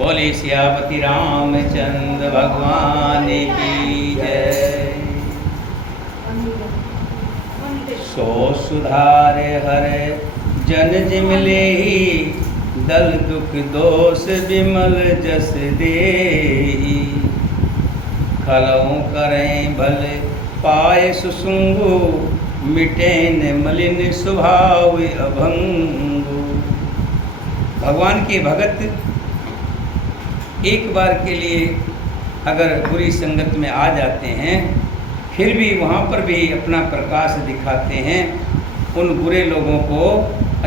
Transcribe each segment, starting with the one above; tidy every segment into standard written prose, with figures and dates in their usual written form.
बोले सियापति रामचंद्र भगवान की जय। सो सुधारे हर जन जिमले ही, दल दुख दोष विमल जस देहि। खलऊ करें भल पाए सुसुंगु, मिटेन मलिन स्वभाव अभंगु। भगवान के भगत एक बार के लिए अगर बुरी संगत में आ जाते हैं, फिर भी वहाँ पर भी अपना प्रकाश दिखाते हैं, उन बुरे लोगों को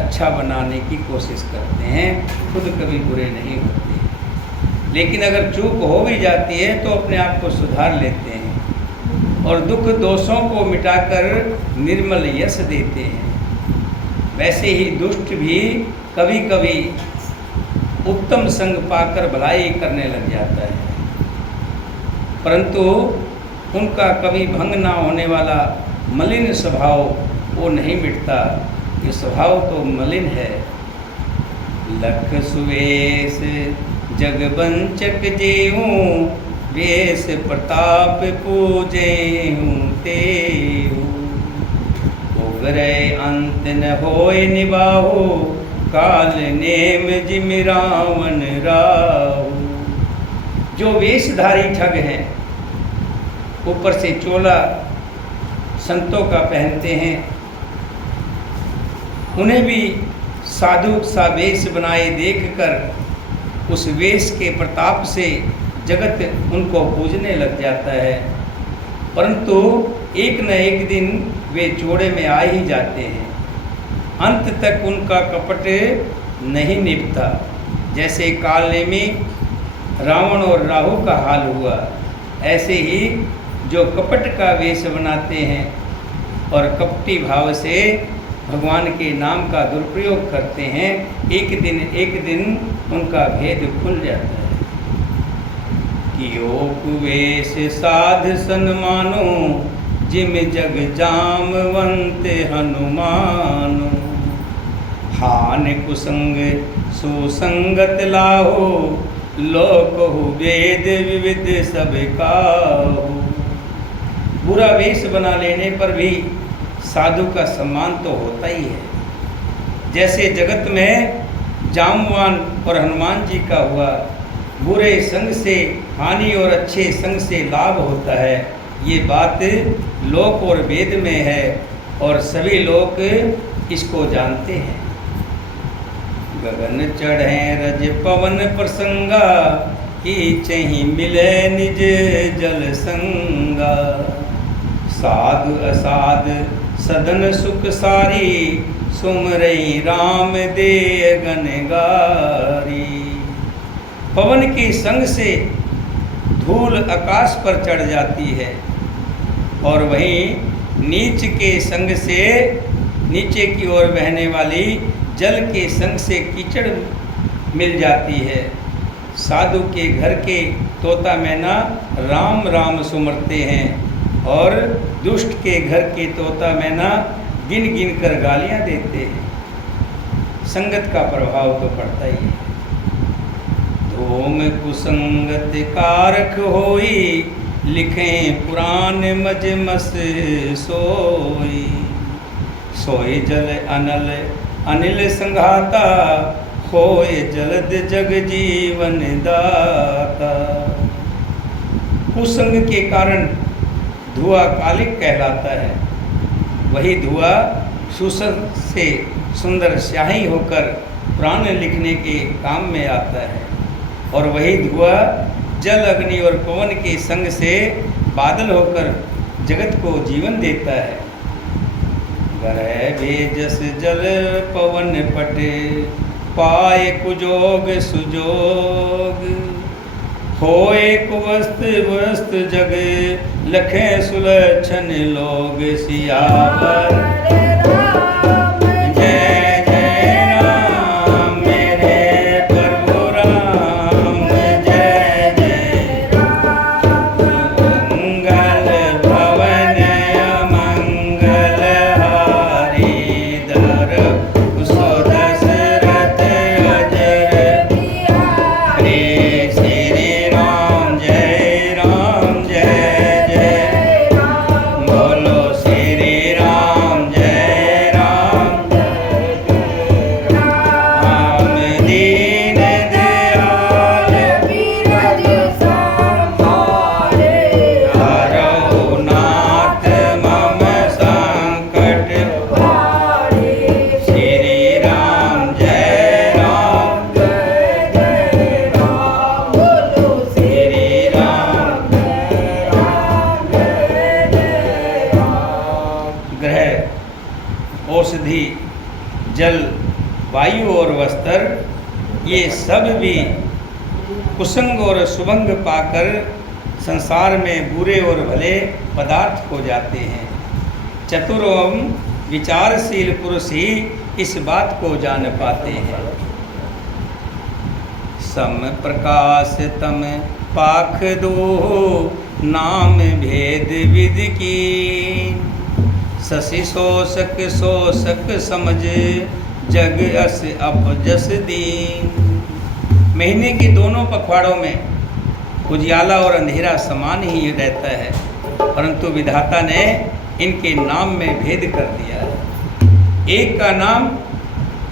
अच्छा बनाने की कोशिश करते हैं, खुद कभी बुरे नहीं होते। लेकिन अगर चूक हो भी जाती है तो अपने आप को सुधार लेते हैं और दुख दोषों को मिटाकर निर्मल यश देते हैं। वैसे ही दुष्ट भी कभी कभी उत्तम संग पाकर भलाई करने लग जाता है, परंतु उनका कभी भंग ना होने वाला मलिन स्वभाव वो नहीं मिटता। ये स्वभाव तो मलिन है। लख सुवेश जगबंचक जेहूँ, वेश प्रताप पूजेहूँ तेहूँ। उगरे अंत न होय निबाहु, काल नेम जिम रावण राहु। जो वेशधारी ठग हैं, ऊपर से चोला संतों का पहनते हैं, उन्हें भी साधु सा वेश बनाए देखकर उस वेश के प्रताप से जगत उनको पूजने लग जाता है, परंतु एक न एक दिन वे जोड़े में आ ही जाते हैं। अंत तक उनका कपट नहीं निभता। जैसे काल में रावण और राहु का हाल हुआ, ऐसे ही जो कपट का वेश बनाते हैं और कपटी भाव से भगवान के नाम का दुरुपयोग करते हैं, एक दिन उनका भेद खुल जाता है। कियो कुवेश साध सन्मानो, जिम जग जामवंत हनुमानो। हान कुसंग सुसंगत लाहो, लोकहु वेद विविध सब काहू। बुरा वेश बना लेने पर भी साधु का सम्मान तो होता ही है। जैसे जगत में जामवान और हनुमान जी का हुआ, बुरे संग से हानि और अच्छे संग से लाभ होता है, ये बात लोक और वेद में है और सभी लोग इसको जानते हैं। गगन चढ़े रज पवन प्रसंगा, कीचहि मिले निज जल संगा। साधु असाध सदन सुख सारी, सुमरई राम दे गन गारी। पवन के संग से धूल आकाश पर चढ़ जाती है और वहीं नीच के संग से नीचे की ओर बहने वाली जल के संग से कीचड़ मिल जाती है। साधु के घर के तोता मैना राम राम सुमरते हैं और दुष्ट के घर के तोता मैना गिन गिन कर गालियाँ देते हैं। संगत का प्रभाव तो पड़ता ही है। धूम कुसंगत कारक होई, लिखें पुराण मज मस सोई। सोई जल अनल अनिल संघाता, होए जलद जग जीवन दाता। कुसंग के कारण धुआं कालिक कहलाता है, वही धुआं सुसंग से सुंदर स्याही होकर पुराण लिखने के काम में आता है और वही धुआं जल अग्नि और पवन के संग से बादल होकर जगत को जीवन देता है। गरह भेजस जल पवन पटे, पाए कुजोग सुजोग। होए कुवस्त वस्त जग, लखे सुलक्षण लोग। सियावर हरे वस्त्र, ये सब भी कुसंग और सुभंग पाकर संसार में बुरे और भले पदार्थ हो जाते हैं। चतुर एवं विचारशील पुरुष ही इस बात को जान पाते हैं। सम प्रकाश तम पाख दो, नाम भेद विद की, शशि शोषक शोषक समझ, जग अस अपजस दीन। महीने के दोनों पखवाड़ों में उजियाला और अंधेरा समान ही रहता है, परंतु विधाता ने इनके नाम में भेद कर दिया है। एक का नाम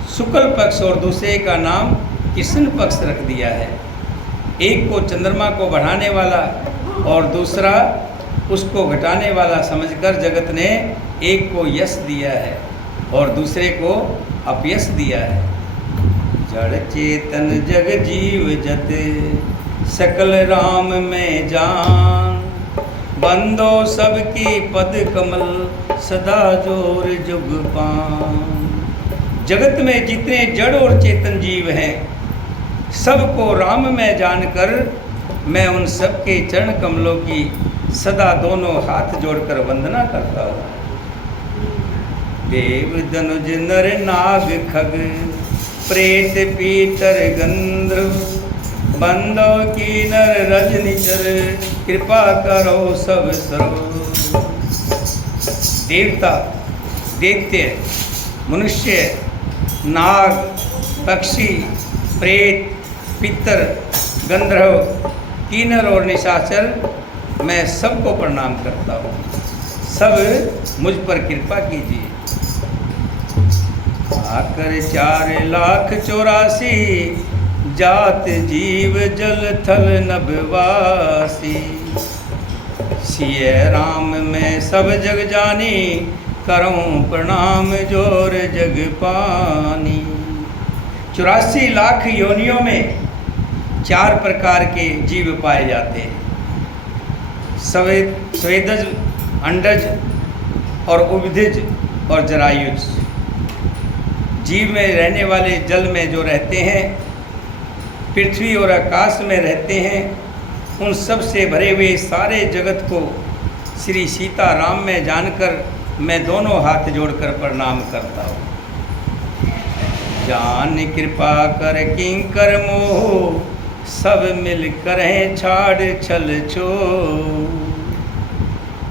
शुक्ल पक्ष और दूसरे का नाम कृष्ण पक्ष रख दिया है। एक को चंद्रमा को बढ़ाने वाला और दूसरा उसको घटाने वाला समझकर जगत ने एक को यश दिया है और दूसरे को अपयश दिया है। जड़ चेतन जग जीव जत, सकल राम में जान, बंदो सबकी पद कमल, सदा जोर जुग पान। जगत में जितने जड़ और चेतन जीव हैं, सबको राम में जानकर मैं उन सबके चरण कमलों की सदा दोनों हाथ जोड़कर वंदना करता हूँ। देव धनुज नर नाग खग, प्रेत पीतर गंधर्व, बंदो की नर रजनिचर, कृपा करो सब सर्व। देवता, दैत्य, मनुष्य, नाग, पक्षी, प्रेत, पितर, गंधर्व, किन्नर और निशाचर, मैं सबको प्रणाम करता हूँ। सब मुझ पर कृपा कीजिए। आकर 4,84,000 जात जीव जल थल नभवासी, सिय राम में सब जग जानी, करऊं प्रणाम जोर जग पानी। 84 लाख योनियों में 4 प्रकार के जीव पाए जाते हैं। स्वेदज, अंडज और उभधिज और जरायुज। जीव में रहने वाले जल में जो रहते हैं, पृथ्वी और आकाश में रहते हैं, उन सब से भरे हुए सारे जगत को श्री सीता राम में जानकर मैं दोनों हाथ जोड़कर प्रणाम करता हूँ। जान कृपा कर किंकर मोह, सब मिल करें छाड़ छल छो,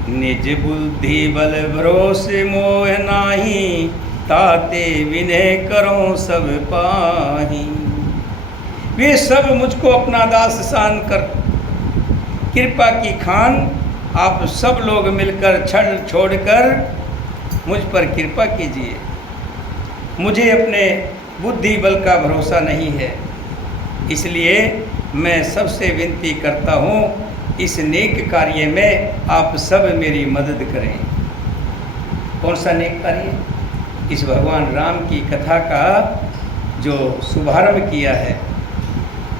निज बुद्धि बल भरोसे मोह नाही, ताते विनय करो सब पाही। वे सब मुझको अपना दास सान कर कृपा की खान, आप सब लोग मिलकर छल छोड़कर मुझ पर कृपा कीजिए। मुझे अपने बुद्धि बल का भरोसा नहीं है, इसलिए मैं सबसे विनती करता हूँ, इस नेक कार्य में आप सब मेरी मदद करें। कौन सा नेक कार्य? इस भगवान राम की कथा का जो शुभारंभ किया है,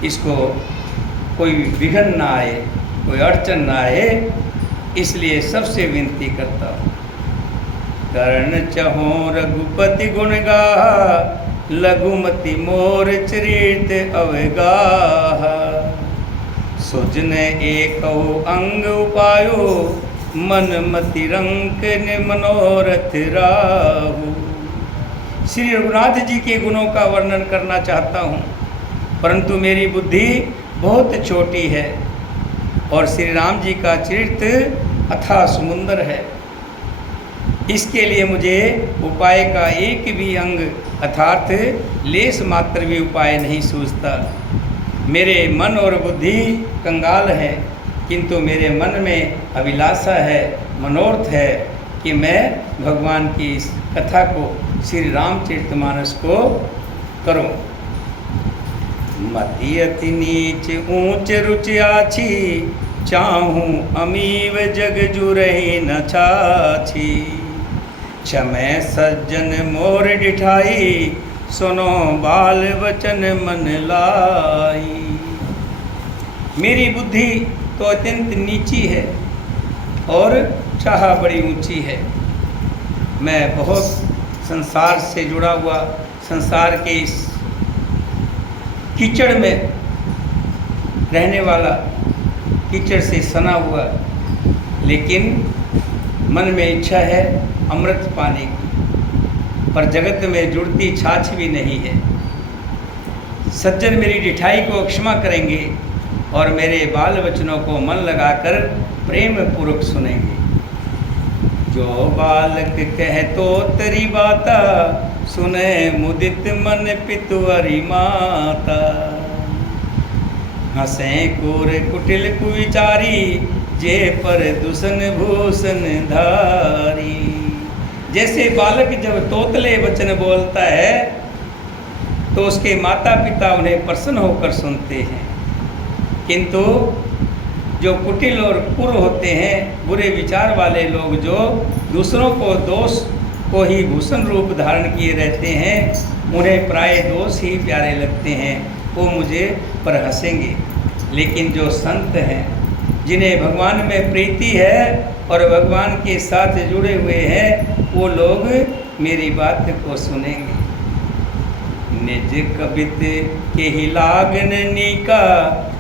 इसको कोई विघ्न ना आए, कोई अड़चन ना आए, इसलिए सबसे विनती करता हूँ। करण चहो रघुपति गुण गाहा, लघुमति मोर चरित अवगाहा, सुजन एकौ अंग उपायो, मन मति रंक मनोरथ राहु। श्री रघुनाथ जी के गुणों का वर्णन करना चाहता हूँ, परंतु मेरी बुद्धि बहुत छोटी है और श्री राम जी का चरित्र अथाह समुंदर है। इसके लिए मुझे उपाय का एक भी अंग अर्थात लेस मात्र भी उपाय नहीं सूझता। मेरे मन और बुद्धि कंगाल है, किंतु मेरे मन में अभिलाषा है, मनोरथ है कि मैं भगवान की इस कथा को, श्री रामचरितमानस को करूं। मति अति नीच ऊंच रुचि आछी, चाहूं अमीव जग जुरहि न छाछी, क्षमै सज्जन मोर डिठाई, सुनो बाल वचन मन लाई। मेरी बुद्धि तो अत्यंत नीची है और चाह बड़ी ऊंची है। मैं बहुत संसार से जुड़ा हुआ, संसार के इस कीचड़ में रहने वाला, कीचड़ से सना हुआ, लेकिन मन में इच्छा है अमृत पाने की, पर जगत में जुड़ती छाछ भी नहीं है। सज्जन मेरी ढिठाई को क्षमा करेंगे और मेरे बाल वचनों को मन लगाकर प्रेम पूर्वक सुनेंगे। जो बालक कह तो तेरी बाता, सुने मुदित मन पितुअरी माता। हंसे कूर कुटिल कुविचारी, जे पर दूषण भूषण धारी। जैसे बालक जब तोतले वचन बोलता है तो उसके माता पिता उन्हें प्रसन्न होकर सुनते हैं, किंतु जो कुटिल और कुर होते हैं, बुरे विचार वाले लोग जो दूसरों को दोष को ही भूषण रूप धारण किए रहते हैं, उन्हें प्राय दोष ही प्यारे लगते हैं, वो मुझे पर हंसेंगे। लेकिन जो संत हैं, जिन्हें भगवान में प्रीति है और भगवान के साथ जुड़े हुए हैं, वो लोग मेरी बात को सुनेंगे। निज कबित के ही लागन नीका,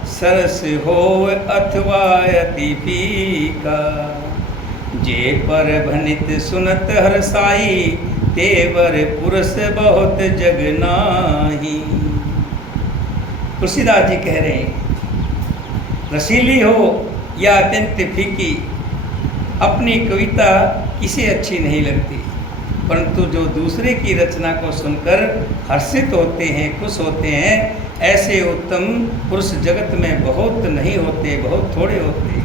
सरस हो अथवा अति फीका। जे पर भनित सुनत हरसाई, तेवर पुरुष बहुत जग नाही। तुलसीदास जी कह रहे हैं, रसीली हो या अत्यंत फीकी, अपनी कविता किसे अच्छी नहीं लगती, परंतु जो दूसरे की रचना को सुनकर हर्षित होते हैं, खुश होते हैं, ऐसे उत्तम पुरुष जगत में बहुत नहीं होते, बहुत थोड़े होते।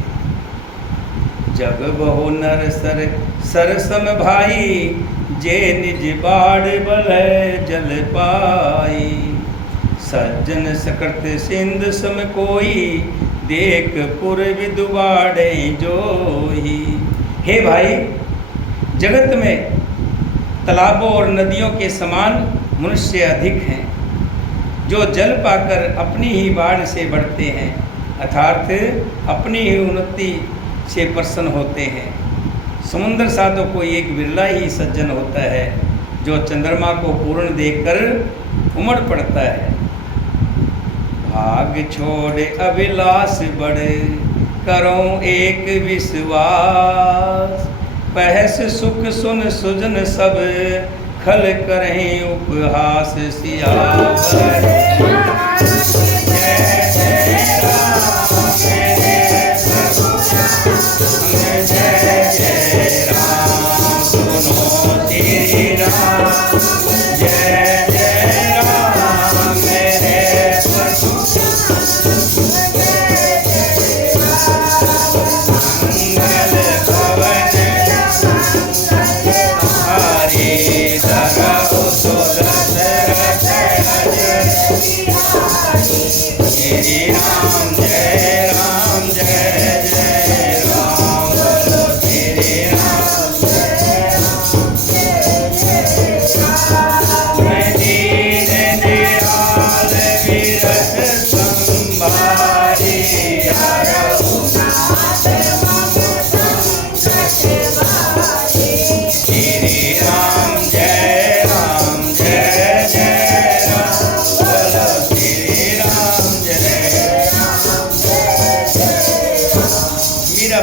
जग बहु नर सर सर सम भाई, जे निज बाड़ बल जल पाई। सज्जन सकृत सिंध सम कोई, देख पुर विदु बाड़े जोही। हे भाई, जगत में तालाबों और नदियों के समान मनुष्य अधिक हैं, जो जल पाकर अपनी ही बाढ़ से बढ़ते हैं, अर्थात अपनी ही उन्नति से प्रसन्न होते हैं। समुद्र सा तो कोई एक बिरला ही सज्जन होता है, जो चंद्रमा को पूर्ण देखकर उमड़ पड़ता है। भाग छोड़ अभिलाष बढ़े, करो एक विश्वास। पहस सुख सुन सुजन सब, खल करें उपहास सियावर। जय जय राम मेरे प्रभु, जय जय राम सुनो तेरी राम। जय जय राम मेरे प्रभु,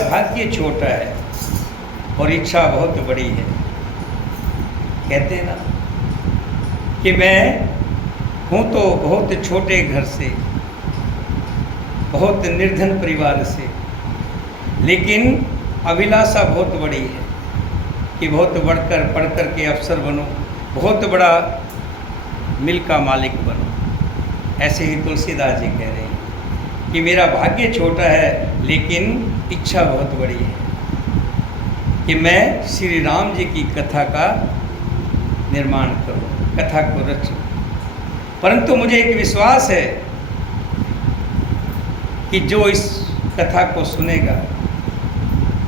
भाग्य छोटा है और इच्छा बहुत बड़ी है। कहते हैं ना कि मैं हूँ तो बहुत छोटे घर से, बहुत निर्धन परिवार से, लेकिन अभिलाषा बहुत बड़ी है कि बहुत बढ़कर पढ़कर के अफसर बनो, बहुत बड़ा मिल का मालिक बनो। ऐसे ही तुलसीदास जी कह रहे हैं कि मेरा भाग्य छोटा है, लेकिन इच्छा बहुत बड़ी है कि मैं श्री राम जी की कथा का निर्माण करूं, कथा को रचूं। परंतु मुझे एक विश्वास है कि जो इस कथा को सुनेगा,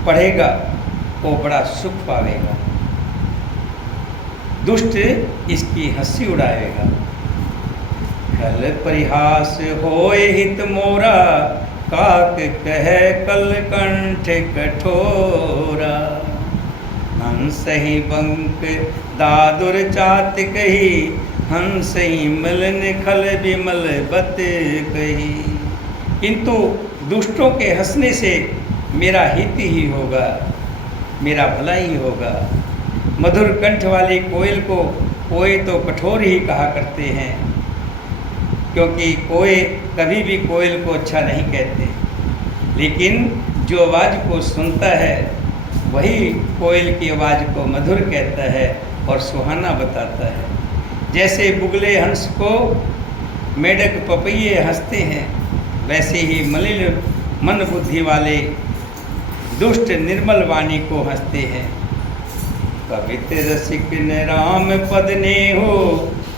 पढ़ेगा, वो बड़ा सुख पावेगा। दुष्ट इसकी हंसी उड़ाएगा। खल परिहास होए हित मोरा, काक कहे कल कंठ कठोरा। हंस ही बंक दादुर चात कही, हंस ही मलन खल विमल बत कही। किंतु दुष्टों के हंसने से मेरा हित ही होगा, मेरा भला ही होगा। मधुर कंठ वाली कोयल को कोए तो कठोर ही कहा करते हैं, क्योंकि कोए कभी भी कोयल को अच्छा नहीं कहते, लेकिन जो आवाज़ को सुनता है वही कोयल की आवाज़ को मधुर कहता है और सुहाना बताता है। जैसे बुगले हंस को मेढक पपैये हंसते हैं, वैसे ही मलिन मन बुद्धि वाले दुष्ट निर्मल वाणी को हंसते हैं। पवित्र रसिक न राम पद ने हो,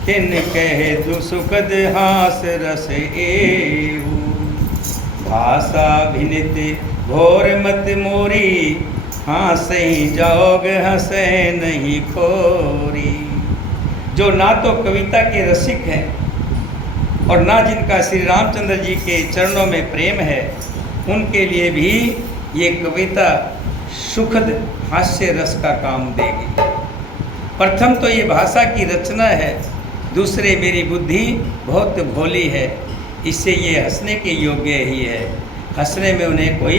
तिन कहे दुसुखद हास रस एहु। भाषा भिनित घोर मत मोरी, हाँसही जोग हंसे नहीं खोरी। जो ना तो कविता के रसिक हैं और ना जिनका श्री रामचंद्र जी के चरणों में प्रेम है, उनके लिए भी ये कविता सुखद हास्य रस का काम देगी। प्रथम तो ये भाषा की रचना है, दूसरे मेरी बुद्धि बहुत भोली है, इससे ये हंसने के योग्य ही है। हंसने में उन्हें कोई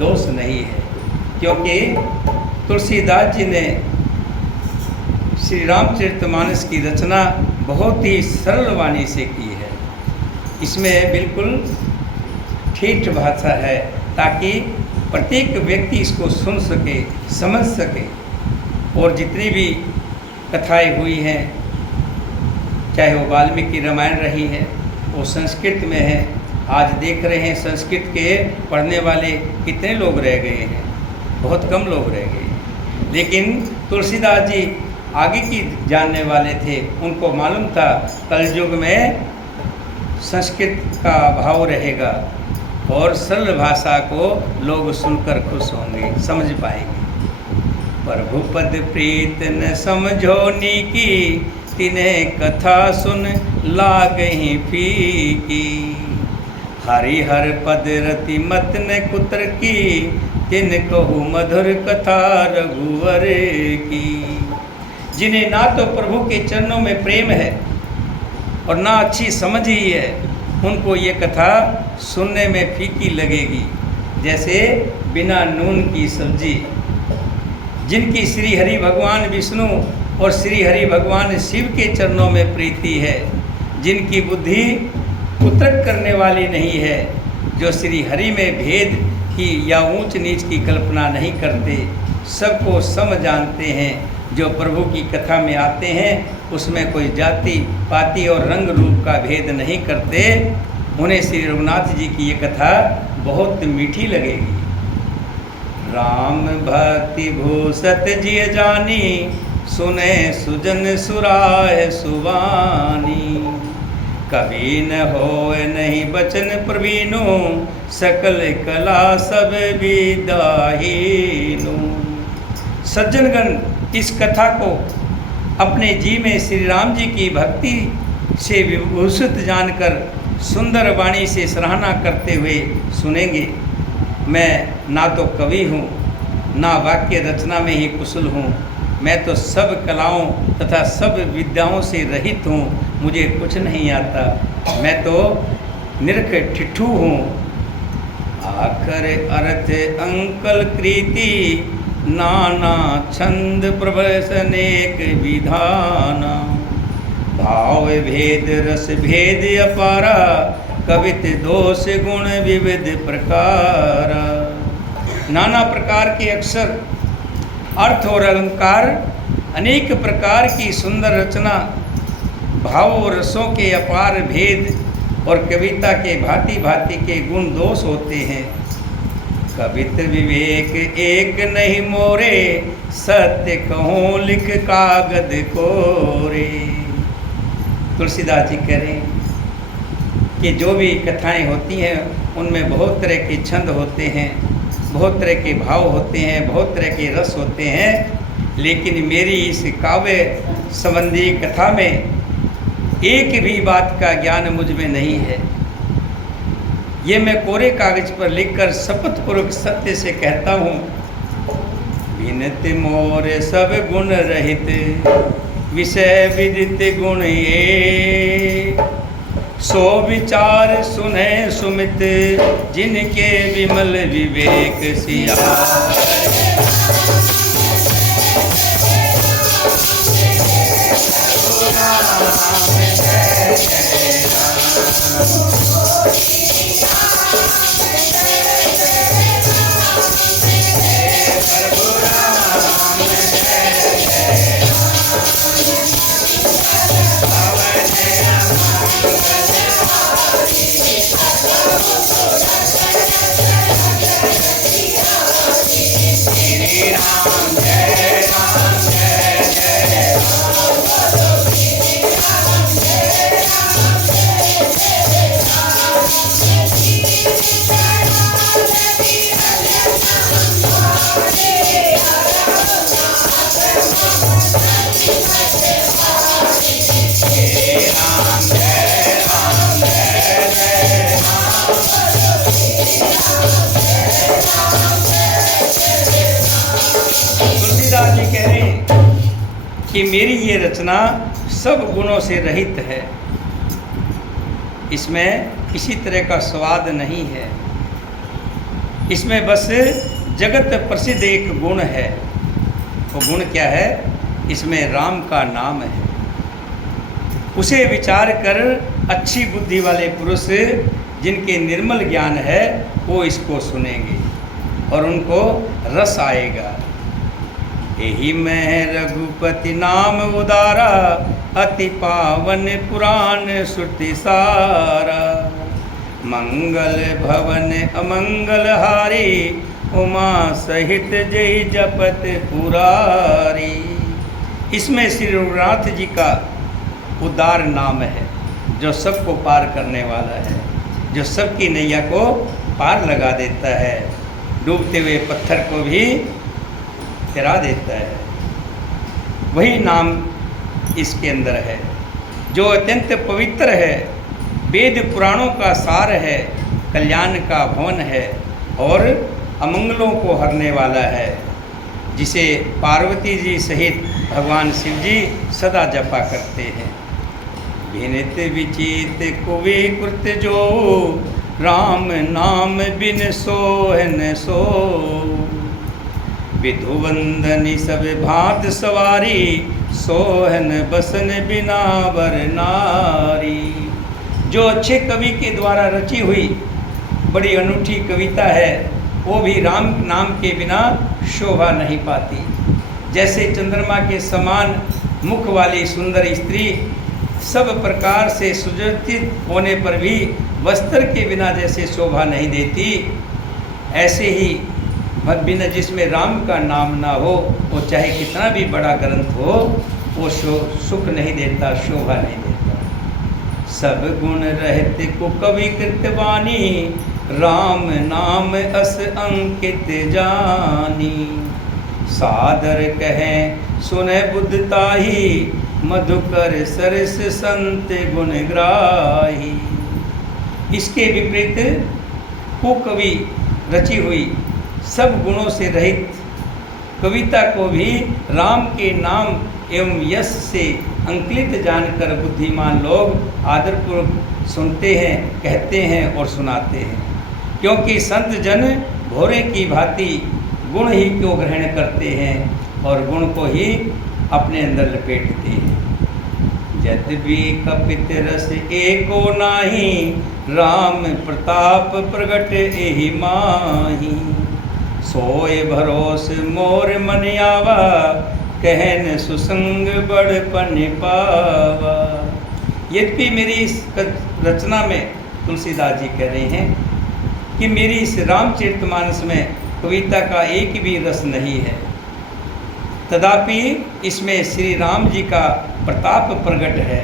दोष नहीं है, क्योंकि तुलसीदास जी ने श्री रामचरितमानस की रचना बहुत ही सरल वाणी से की है। इसमें बिल्कुल ठेठ भाषा है, ताकि प्रत्येक व्यक्ति इसको सुन सके, समझ सके। और जितनी भी कथाएं हुई हैं, चाहे वो वाल्मीकि रामायण रही है, वो संस्कृत में है। आज देख रहे हैं संस्कृत के पढ़ने वाले कितने लोग रह गए हैं, बहुत कम लोग रह गए हैं। लेकिन तुलसीदास जी आगे की जानने वाले थे, उनको मालूम था कलयुग में संस्कृत का अभाव रहेगा और सरल भाषा को लोग सुनकर खुश होंगे, समझ पाएंगे। प्रभु पद प्रीत न समझो नीकी, तिन्हें कथा सुन लागहि फीकी। हरिहर पद रति मत न कुत्र की, तिन कहु मधुर कथा रघुवर की। जिन्हें ना तो प्रभु के चरणों में प्रेम है और ना अच्छी समझ ही है, उनको ये कथा सुनने में फीकी लगेगी, जैसे बिना नून की सब्जी। जिनकी श्री हरि भगवान विष्णु और श्री हरि भगवान शिव के चरणों में प्रीति है, जिनकी बुद्धि उतरक करने वाली नहीं है, जो श्री हरि में भेद की या ऊंच नीच की कल्पना नहीं करते, सबको सम जानते हैं, जो प्रभु की कथा में आते हैं उसमें कोई जाति पाति और रंग रूप का भेद नहीं करते, उन्हें श्री रघुनाथ जी की ये कथा बहुत मीठी लगेगी। राम भक्ति भूषत जिय जानी, सुने सुजन सुराय सुवानी। कभी न होए नहीं बचन प्रवीणु, सकल कला सब विदाहीनु। सज्जनगण इस कथा को अपने जी में श्री राम जी की भक्ति से विभूषित जानकर सुंदर वाणी से सराहना करते हुए सुनेंगे। मैं ना तो कवि हूँ, ना वाक्य रचना में ही कुशल हूँ, मैं तो सब कलाओं तथा सब विद्याओं से रहित हूँ, मुझे कुछ नहीं आता, मैं तो निरख ठिठ्ठू हूँ। आकर अर्थ अंकल कृति, नाना छंद प्रवस अनेक विधाना। भाव भेद रस भेद अपारा, कवित दोष गुण विविध प्रकार। नाना प्रकार के अक्षर, अर्थ और अलंकार, अनेक प्रकार की सुंदर रचना, भाव और रसों के अपार भेद और कविता के भांति भांति के गुण दोष होते हैं। कवित विवेक एक नहीं मोरे, सत्य कहूँ लिख कागद कोरे। तुलसीदास जी कह रहे हैं कि जो भी कथाएं होती हैं उनमें बहुत तरह के छंद होते हैं, बहुत तरह के भाव होते हैं, बहुत तरह के रस होते हैं, लेकिन मेरी इस काव्य संबंधी कथा में एक भी बात का ज्ञान मुझ में नहीं है। ये मैं कोरे कागज पर लिखकर शपथपूर्वक सत्य से कहता हूँ। भिनत मोर सब गुण रहित, विषय विदित गुण ये, सो विचार सुने सुमित जिनके विमल विवेक सिया। तुलसीदास जी कह रहे हैं कि मेरी ये रचना सब गुणों से रहित है, इसमें किसी तरह का स्वाद नहीं है, इसमें बस जगत प्रसिद्ध एक गुण है। वो गुण क्या है? इसमें राम का नाम है। उसे विचार कर अच्छी बुद्धि वाले पुरुष जिनके निर्मल ज्ञान है वो इसको सुनेंगे और उनको रस आएगा। यही मैं रघुपति नाम उदारा, अति पावन पुराण श्रुति सारा। मंगल भवन अमंगल हारी, उमा सहित जय जपत पुरारी। इसमें श्री रघुनाथ जी का उदार नाम है, जो सबको पार करने वाला है, जो सबकी नैया को पार लगा देता है, डूबते हुए पत्थर को भी गिरा देता है। वही नाम इसके अंदर है, जो अत्यंत पवित्र है, वेद पुराणों का सार है, कल्याण का भवन है और अमंगलों को हरने वाला है, जिसे पार्वती जी सहित भगवान शिव जी सदा जपा करते हैं। विनित विचित कुविकृत जो, राम नाम बिन सोहन सो। विधुवंदनी सब भांत सवारी, सोहन बसन बिना वर नारी। जो अच्छे कवि के द्वारा रची हुई बड़ी अनूठी कविता है, वो भी राम नाम के बिना शोभा नहीं पाती। जैसे चंद्रमा के समान मुख वाली सुंदर स्त्री सब प्रकार से सुज्योतित होने पर भी वस्त्र के बिना जैसे शोभा नहीं देती, ऐसे ही बिना जिसमें राम का नाम ना हो, वो चाहे कितना भी बड़ा ग्रंथ हो, वो सुख नहीं देता, शोभा नहीं देता। सब गुण रहते को कवि कृतवानी, राम नाम अस अंकित जानी। सादर कहें सुने बुद्धताही, मधुकर सरस संत गुण ग्राही। इसके विपरीत कुकवि रची हुई सब गुणों से रहित कविता को भी राम के नाम एवं यश से अंकित जानकर बुद्धिमान लोग आदरपूर्वक सुनते हैं, कहते हैं और सुनाते हैं। क्योंकि संत जन भोरे की भांति गुण ही क्यों ग्रहण करते हैं और गुण को ही अपने अंदर लपेटते हैं। यदि भी कपित रस एको नाही, राम प्रताप प्रगट एहि माही। सोय भरोस मोर मन आवा, कहन सुसंग बड़पन पावा। यद्यपि मेरी इस रचना में तुलसीदास जी कह रहे हैं कि मेरी इस रामचरितमानस में कविता का एक भी रस नहीं है, तथापि इसमें श्री राम जी का प्रताप प्रकट है।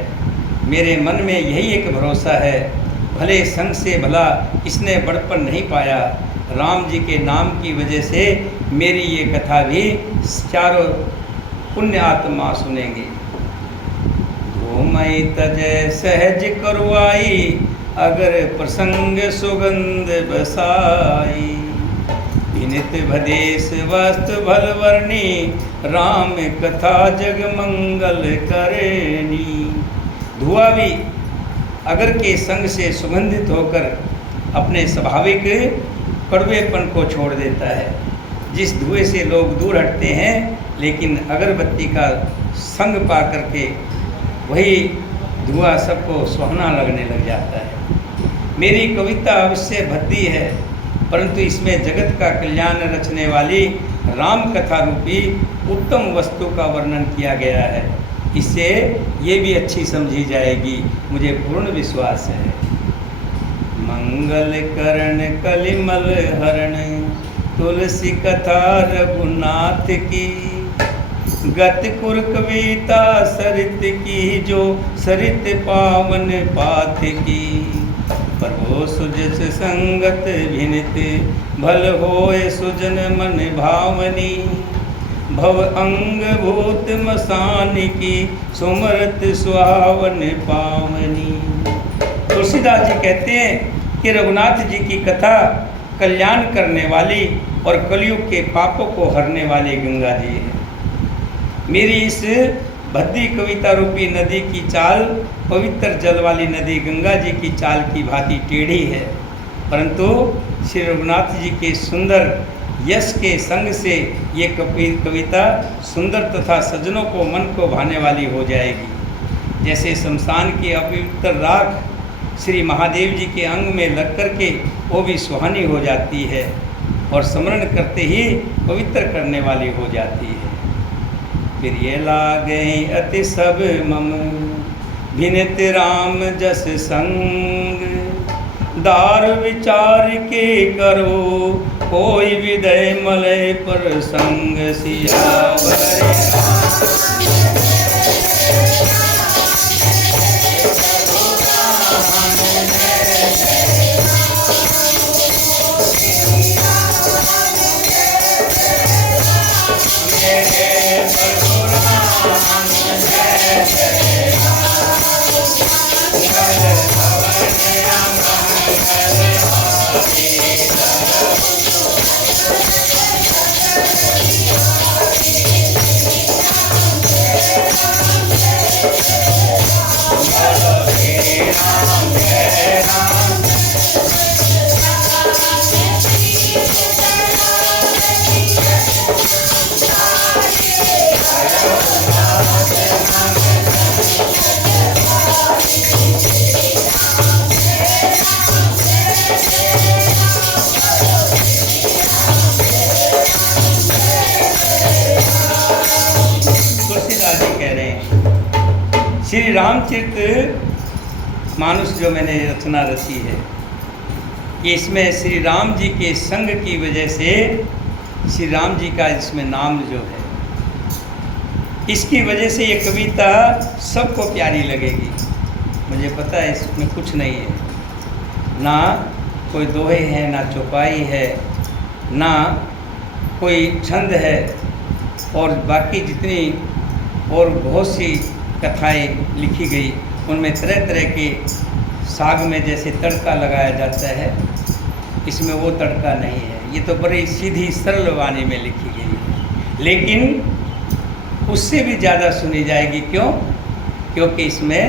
मेरे मन में यही एक भरोसा है, भले संग से भला इसने बड़पन नहीं पाया। राम जी के नाम की वजह से मेरी ये कथा भी चारों पुण्य आत्मा सुनेंगे। घूमई तजय सहज करुआई, अगर प्रसंग सुगंध बसाई। विनित भदेश वस्त्र भल वर्णी, राम कथा जग मंगल करनी। धुआं भी अगर के संग से सुगंधित होकर अपने स्वाभाविक कड़वेपन को छोड़ देता है। जिस धुएं से लोग दूर हटते हैं, लेकिन अगरबत्ती का संग पा करके वही धुआं सबको सुहाना लगने लग जाता है। मेरी कविता अवश्य भद्दी है, परंतु इसमें जगत का कल्याण रचने वाली राम कथा रूपी उत्तम वस्तु का वर्णन किया गया है। इससे ये भी अच्छी समझी जाएगी, मुझे पूर्ण विश्वास है। मंगल करण कलिमल हरण, तुलसी कथा रघुनाथ की। गत कुर कविता सरित की, जो सरित पावन पाथ की। प्रभो सुजस संगत भिनित, भल होए सुजन मन भावनी। भव अंग भूत मसान की, सुमरत सुहावन पावनी। तुलसीदास जी कहते हैं कि रघुनाथ जी की कथा कल्याण करने वाली और कलयुग के पापों को हरने वाली गंगा जी है। मेरी इस भद्दी कविता रूपी नदी की चाल पवित्र जल वाली नदी गंगा जी की चाल की भांति टेढ़ी है, परंतु श्री रघुनाथ जी के सुंदर यश के संग से ये कविता सुंदर तथा सज्जनों को मन को भाने वाली हो जाएगी। जैसे शमशान की अपवित्र राख श्री महादेव जी के अंग में लग कर के वो भी सुहानी हो जाती है और स्मरण करते ही पवित्र करने वाली हो जाती है। प्रिय लागे अति सब मम, भिनित राम जस संग। दार विचार के करो, कोई विदय मलय पर संग। सियावर श्री रामचरित मानस जो मैंने रचना रची है, कि इसमें श्री राम जी के संग की वजह से श्री राम जी का इसमें नाम जो है, इसकी वजह से ये कविता सबको प्यारी लगेगी। मुझे पता है इसमें कुछ नहीं है, ना कोई दोहे हैं, ना चौपाई है, ना कोई छंद है, और बाकी जितनी और बहुत सी कथाएं लिखी गई उनमें तरह तरह के साग में जैसे तड़का लगाया जाता है, इसमें वो तड़का नहीं है। ये तो बड़ी सीधी सरल वाणी में लिखी गई है, लेकिन उससे भी ज़्यादा सुनी जाएगी। क्यों? क्योंकि इसमें